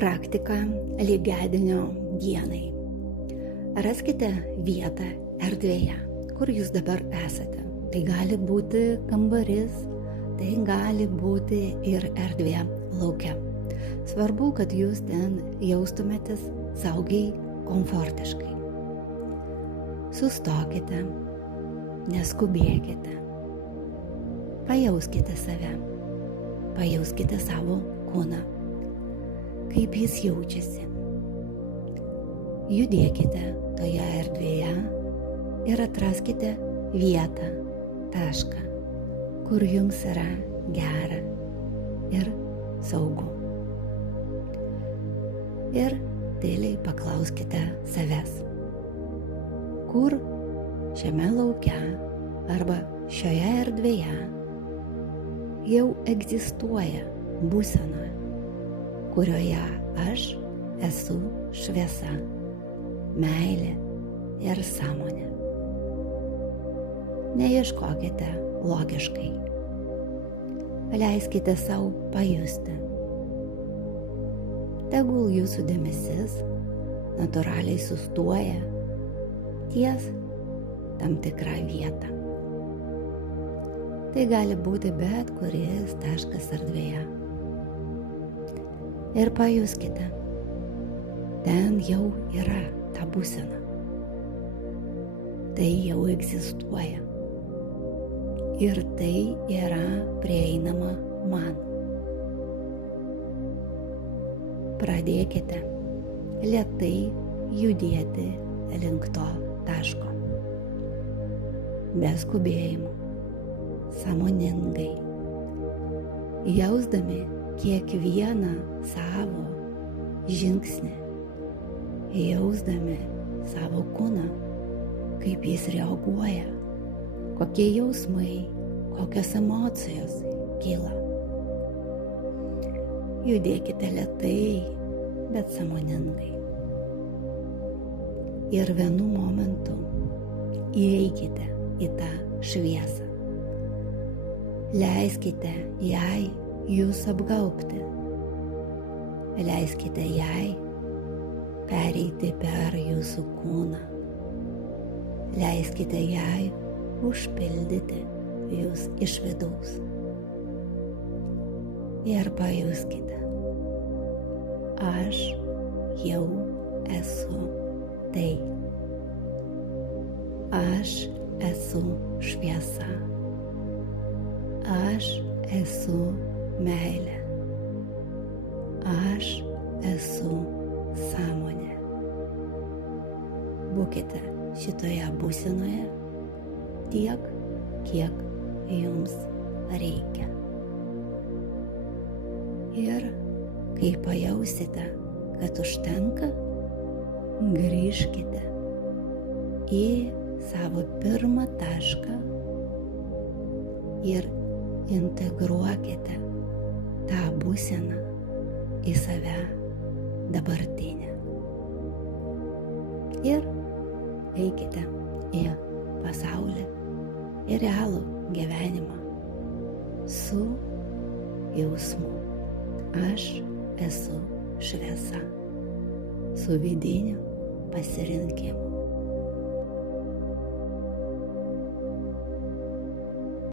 Praktika lygiadienio dienai. Raskite vietą erdvėje, kur jūs dabar esate. Tai gali būti kambarys, tai gali būti ir erdvė lauke. Svarbu, kad jūs ten jaustumėtės saugiai, komfortiškai. Sustokite, neskubėkite. Pajauskite save, pajauskite savo kūną, kaip jis jaučiasi. Judėkite toje erdvėje ir atraskite vietą, tašką, kur jums yra gera ir saugu. Ir tyliai paklauskite savęs, kur šiame lauke arba šioje erdvėje jau egzistuoja būsena, kurioje aš esu šviesa, meilė ir sąmonė. Neieškokite logiškai. Leiskite savo pajusti. Tegul jūsų dėmesys natūraliai sustoja ties tam tikrą vietą. Tai gali būti bet kuris taškas erdvėje. Ir pajuskite, ten jau yra ta būsena. Tai jau egzistuoja. Ir tai yra prieinama man. Pradėkite lėtai judėti link to taško. Be skubėjimo, sąmoningai, jausdami kiekvieną savo žingsnį, jausdami savo kūną, kaip jis reaguoja, kokie jausmai, kokios emocijos kyla. Judėkite lėtai, bet sąmoningai. Ir vienu momentu įeikite į tą šviesą. Leiskite jai jūs apgaubti. Leiskite jai pereiti per jūsų kūną. Leiskite jai užpildyti jūs iš vidaus. Ir pajuskite, aš jau esu tai. Aš esu šviesa. Aš esu meilė. Aš esu sąmonė. Būkite šitoje būsenoje tiek, kiek jums reikia. Ir kai pajausite, kad užtenka, grįžkite į savo pirmą tašką ir integruokite tą būseną į save dabartinę. Ir eikite į pasaulį, į realų gyvenimą su jausmu. Aš esu šviesa, su vidiniu pasirinkimu.